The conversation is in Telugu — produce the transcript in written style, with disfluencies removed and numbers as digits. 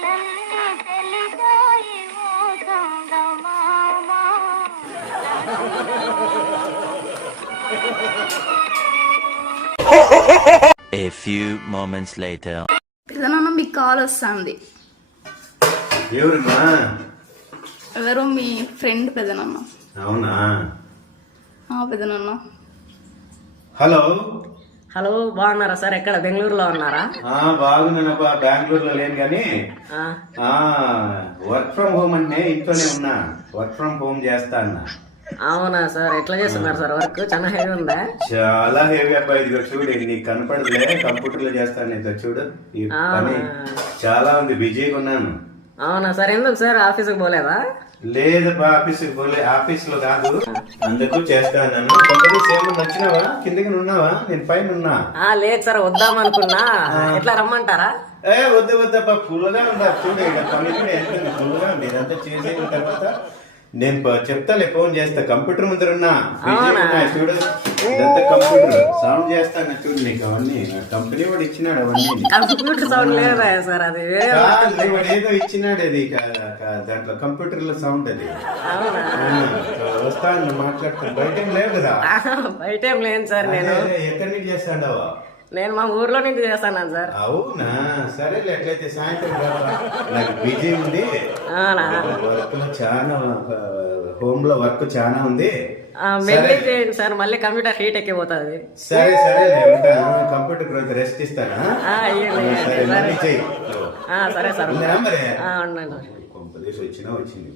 A few moments later. పెదనాన్న మీకు కాల్ వస్తుంది. ఎవరో మీ ఫ్రెండ్ పెదనాన్న. అవునా? పెదనాన్న. హలో హలో, బాగున్నారా సార్? ఎక్కడ బెంగళూరులో ఉన్నారా? బాగున్నానబ్బా, బెంగళూరులో లేను కానీ వర్క్ ఫ్రమ్ హోమ్ అంటే ఇంట్లోనే ఉన్నా. వర్క్ ఫ్రమ్ హోమ్ చేస్తా అన్నా. అవునా సార్, ఎట్లా చేస్తున్నారు సార్? వర్క్ చాలా హెవీ ఉందా? చాలా హెవీ అబ్బా. ఇదిగో చూడు, నీకు కనపడదులే, కంప్యూటర్ లో చేస్తాను. ఇదిగో చూడు, ఈ పని చాలా ఉంది, బిజీగా ఉన్నాను. అవునా సార్, ఎందుకు సార్ ఆఫీస్కి పోలేదా? లేదబ్బా, ఆఫీస్కి పోలే, ఆఫీస్ లో కాదు, అందుకు చేస్తాను. కొంతమంది సేమ్ వచ్చినావా? కిందకి ఉన్నావా? నేను పైన ఉన్నా. లేదు సార్, వద్దాం అనుకున్నా. ఎట్లా రమ్మంటారా? వద్దబ్బా, ఫుల్గా ఉందా. చూడు, ఇక్కడ పని కూడా ఎంత ఫుల్గా ఉంది. ఇదంతా చేసిన తర్వాత నేను చెప్తాలే, ఫోన్ చేస్తా. కంప్యూటర్ ముందర ఉన్నా, చూడు, ఇదంతా కంప్యూటర్ సౌండ్ చేస్తాను. చూడు, నీకు అవన్నీ కంపెనీ వాడు ఇచ్చినాడు. అవన్నీ కంప్యూటర్ సౌండ్ లేదా సార్? అది వాడు ఏదో ఇచ్చినాడు, అది దాంట్లో కంప్యూటర్ లో సౌండ్ అది. వస్తాను, మాట్లాడతాను. బయట ఏం లేవు కదా? బయట ఏం లేదు సార్. నేను ఎక్కడి నుంచి చేస్తాడవా? నేను మా ఊర్లో నుంచి చేస్తాను సార్. అవునా? సరేలే, ఎట్లయితే సాయంత్రం నాకు బిజీ ఉంది. వర్క్ లో చాలా, హోమ్ లో వర్క్ చాలా ఉంది. చేయండి సార్, మళ్ళీ కంప్యూటర్ హీట్ ఎక్కిపోతుంది. సరే కంప్యూటర్ కొంచెం రెస్ట్ ఇస్తానా? సరే సార్, మరి ఉండండి. వచ్చింది.